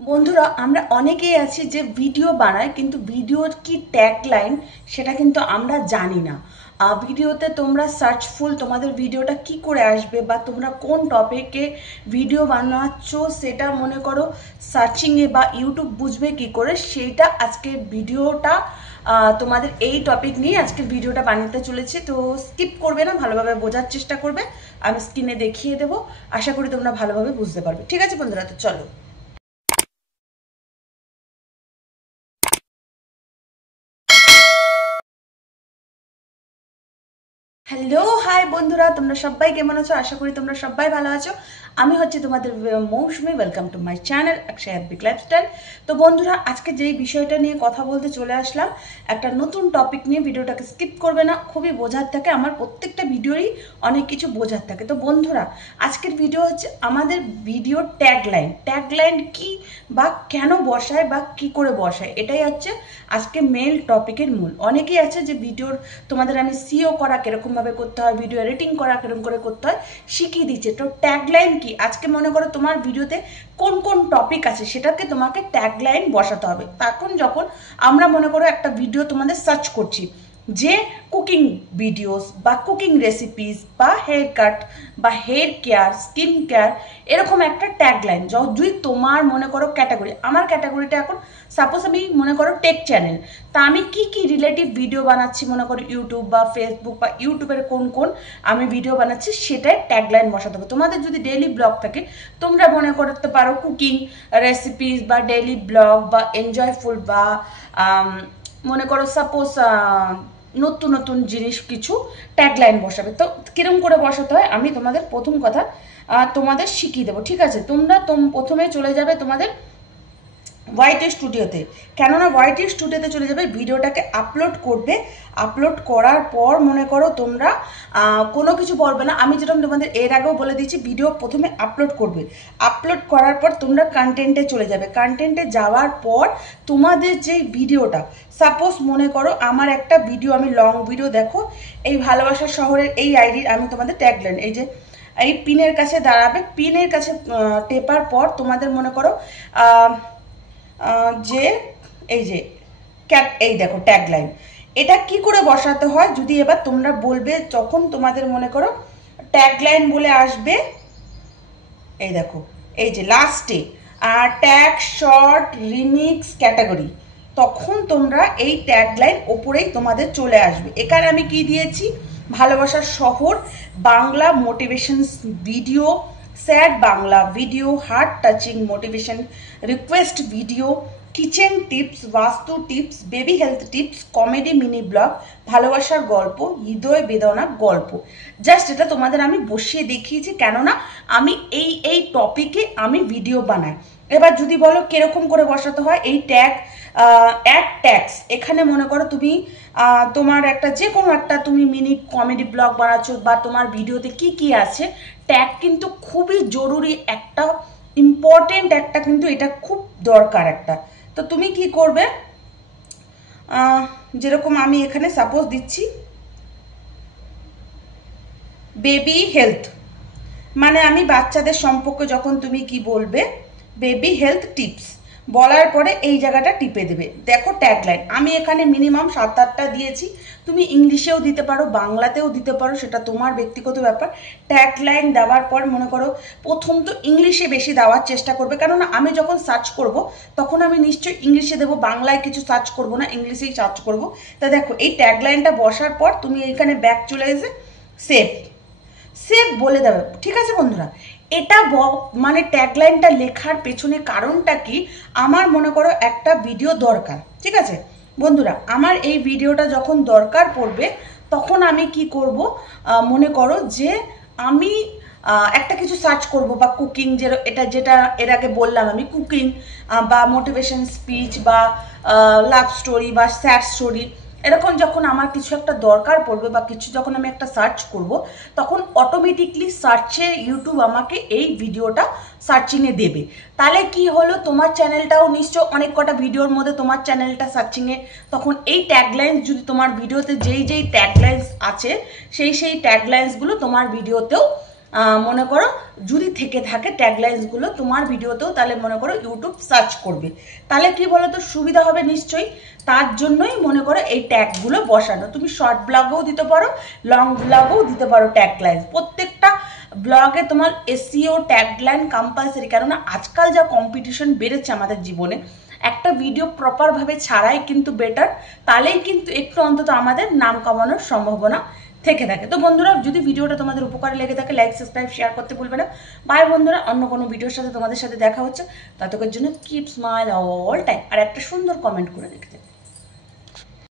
বন্ধুরা আমরা অনেকেই আছি যে ভিডিও বানায় কিন্তু ভিডিওর কি ট্যাগলাইন সেটা কিন্তু আমরা জানি না। ভিডিওতে তোমরা সার্চফুল তোমাদের ভিডিওটা কি করে আসবে বা তোমরা কোন টপিকে ভিডিও বানাচ্ছ সেটা মনে করো সার্চিংয়ে বা ইউটিউব বুঝবে কি করে, সেইটা আজকের ভিডিওটা তোমাদের এই টপিক নিয়ে আজকের ভিডিওটা বানাতে চলেছি। তো স্কিপ করবে না, ভালোভাবে বোঝার চেষ্টা করবে। আমি স্ক্রিনে দেখিয়ে দেবো, আশা করি তোমরা ভালোভাবে বুঝতে পারবে। ঠিক আছে বন্ধুরা, তো চলো। হ্যালো হাই বন্ধুরা, তোমরা সবাই কেমন আছো? আশা করি তোমরা সবাই ভালো আছো। আমি হচ্ছে তোমাদের Mousumi. Welcome to my channel Akshay big lifestyle. তো বন্ধুরা, আজকে যেই বিষয়টা নিয়ে কথা বলতে চলে আসলাম, একটা নতুন টপিক নিয়ে। ভিডিওটাকে স্কিপ করবে না, খুবই বোঝার থাকে। আমার প্রত্যেকটা ভিডিওরই অনেক কিছু বোঝার থাকে। তো বন্ধুরা, আজকের ভিডিও হচ্ছে আমাদের ভিডিও ট্যাগলাইন। ট্যাগলাইন কি বা কেন বসায় বা কি করে বসায়, এটাই হচ্ছে আজকে মেল টপিকের মূল। অনেকেই আছে যে ভিডিওর তোমাদের আমি সিও করা কিরকমভাবে করতে হয়, ভিডিও এডিটিং করা কিরকম করে করতে হয় শিখিয়ে দিচ্ছে। তো ট্যাগলাইন কি, আজকে মনে করো তোমার ভিডিওতে কোন কোন টপিক আছে সেটাকে তোমাকে ট্যাগলাইন বসাতে হবে। তখন যখন আমরা মনে করো একটা ভিডিও তোমাদের সার্চ করছি, যে কুকিং ভিডিওস বা কুকিং রেসিপিস বা হেয়ার কাট বা হেয়ার কেয়ার, স্কিন কেয়ার, এরকম একটা ট্যাগলাইন যদি তোমার মনে করো ক্যাটাগরি, আমার ক্যাটাগরিটা এখন সাপোজ আমি মনে করো টেক চ্যানেল, তা আমি কি কি রিলেটিভ ভিডিও বানাচ্ছি মনে করো ইউটিউব বা ফেসবুক বা ইউটিউবের কোন কোন আমি ভিডিও বানাচ্ছি সেটাই ট্যাগলাইন বসাতে হবে। তোমাদের যদি ডেইলি ব্লগ থাকে তোমরা মনে করতে পারো কুকিং রেসিপিস বা ডেইলি ব্লগ বা এনজয়ফুল বা মনে করো সাপোজ নতুন নতুন জিনিস কিছু ট্যাগলাইন বসাবে। তো কিরম করে বসাতে হয় আমি তোমাদের প্রথম কথা তোমাদের শিখিয়ে দেবো। ঠিক আছে, তোমরা প্রথমে চলে যাবে তোমাদের ওয়াইটি স্টুডিওতে। কেননা ওয়াইটি স্টুডিওতে চলে যাবে, ভিডিওটাকে আপলোড করবে। আপলোড করার পর মনে করো তোমরা কোনো কিছু বলবে না। আমি যেরকম তোমাদের এর আগেও বলে দিচ্ছি, ভিডিও প্রথমে আপলোড করবে। আপলোড করার পর তোমরা কন্টেন্টে চলে যাবে। কন্টেন্টে যাওয়ার পর তোমাদের যে ভিডিওটা, সাপোজ মনে করো আমার একটা ভিডিও, আমি লং ভিডিও, দেখো এই ভালোবাসার শহরের এই আইডির আমি তোমাদের ট্যাগলাইন, এই যে এই পিনের কাছে দাঁড়াবে, পিনের কাছে টেপার পর তোমাদের মনে করো যে এই যে এই দেখো ট্যাগলাইন, এটা কি করে বসাতে হয় যদি এবার তোমরা বলবে, যখন তোমাদের মনে করো ট্যাগলাইন বলে আসবে, এই দেখো এই যে লাস্টে ট্যাগ শর্ট রিমিক্স ক্যাটাগরি, তখন তোমরা এই ট্যাগলাইন ওপরেই তোমাদের চলে আসবে। এখানে আমি কি দিয়েছি, ভালোবাসার শহর, Bangla motivation video, sad Bangla video, heart touching motivation request video, kitchen tips, vastu tips, baby health tips, comedy mini blog, ভালোবাসার গল্প, হৃদয় বেদনা গল্প। জাস্ট এটা তোমাদের আমি বসিয়ে দেখিয়েছি, কেননা আমি এই টপিকে আমি ভিডিও বানাই। এবার যদি বলো কিরকম করে বসাতে হয়, এই ট্যাগ অ্যাড ট্যাগস, এখানে মনে করো তুমি তোমার একটা যে কোনো একটা তুমি মিনি কমেডি ব্লগ বানাচ্ছ বা তোমার ভিডিওতে কি কি আছে, ট্যাগ কিন্তু খুবই জরুরি একটা, ইম্পর্টেন্ট একটা, কিন্তু এটা খুব দরকার একটা। তো তুমি কি করবে, যেরকম আমি এখানে সাপোজ দিচ্ছি বেবি হেলথ, মানে আমি বাচ্চাদের সম্পর্কে যখন তুমি কি বলবে বেবি হেলথ টিপস বলার পরে এই জায়গাটা টিপে দেবে। দেখো ট্যাগলাইন আমি এখানে মিনিমাম 7-8টা দিয়েছি, তুমি ইংলিশেও দিতে পারো, বাংলাতেও দিতে পারো, সেটা তোমার ব্যক্তিগত ব্যাপার। ট্যাগলাইন দেওয়ার পর মনে করো প্রথম তো ইংলিশে বেশি দেওয়ার চেষ্টা করবে, কেননা আমি যখন সার্চ করব তখন আমি নিশ্চয়ই ইংলিশে দেবো, বাংলায় কিছু সার্চ করব না, ইংলিশেই সার্চ করব। তা দেখো এই ট্যাগলাইনটা বসার পর তুমি এইখানে ব্যাক চলে এসে সেভ সেভ বলে দেবে। ঠিক আছে বন্ধুরা, এটা মানে ট্যাগলাইনটা লেখার পেছনে কারণটা কি, আমার মনে করো একটা ভিডিও দরকার। ঠিক আছে বন্ধুরা, আমার এই ভিডিওটা যখন দরকার পড়বে তখন আমি কি করব, মনে করো যে আমি একটা কিছু সার্চ করব বা কুকিং, যে এটা যেটা এর আগে বললাম আমি কুকিং বা মোটিভেশন স্পিচ বা লাভ স্টোরি বা স্যাড স্টোরি, এরকম যখন আমার কিছু একটা দরকার পড়বে বা কিছু যখন আমি একটা সার্চ করব, তখন অটোমেটিকলি সার্চে ইউটিউব আমাকে এই ভিডিওটা সার্চিংয়ে দেবে। তাহলে কি হলো, তোমার চ্যানেলটাও নিশ্চয় অনেক কটা ভিডিওর মধ্যে তোমার চ্যানেলটা সার্চিংয়ে, তখন এই ট্যাগলাইন্স যদি তোমার ভিডিওতে যেই যেই ট্যাগলাইন্স আছে সেই ট্যাগলাইন্সগুলো তোমার ভিডিওতেও মনে করো যদি থেকে থাকে ট্যাগলাইন্সগুলো তোমার ভিডিওতেও, তাহলে মনে করো ইউটিউব সার্চ করবে, তাহলে কি বলো তো সুবিধা হবে নিশ্চয়ই। তার জন্যই মনে করো এই ট্যাগগুলো বসানো। তুমি শর্ট ব্লগেও দিতে পারো, লং ব্লগেও দিতে পারো ট্যাগলাইন্স। প্রত্যেকটা ব্লগে তোমার এসইও ট্যাগলাইন কম্পালসারি, কেননা আজকাল যা কম্পিটিশন বেড়েছে আমাদের জীবনে, একটা ভিডিও প্রপারভাবে ছাড়াই কিন্তু বেটার, তাহলেই কিন্তু একটু অন্তত আমাদের নাম কামানোর সম্ভাবনা থেকে থাকে। তো বন্ধুরা, যদি ভিডিওটা তোমাদের উপকারে লেগে থাকে, লাইক সাবস্ক্রাইব শেয়ার করতে ভুলবে না। বাই বন্ধুরা, অন্য কোনো ভিডিওর সাথে তোমাদের সাথে দেখা হচ্ছে, ততক্ষণের জন্য কিপ স্মাইল অল টাইম, আর একটা সুন্দর কমেন্ট করে দেখতে।